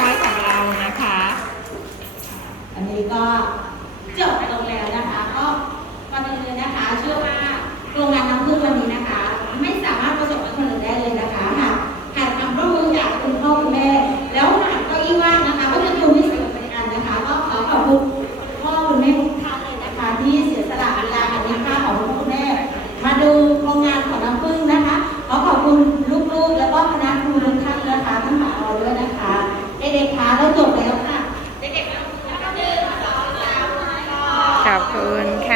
น้อยของเรานะคะ อันนี้ก็จบลงแล้วนะคะ ก็ก่อนอื่นเลนะคะ เชื่อว่าโรงงานน้ำพึ่งวันนี้นะคะ ไม่สามารถประสบความสำเร็จได้เลยนะคะหากหากทำร่วมมือจากคุณพ่อคุณแม่แล้วหากก็ยิ่งว่า ขอบคุณค่ะ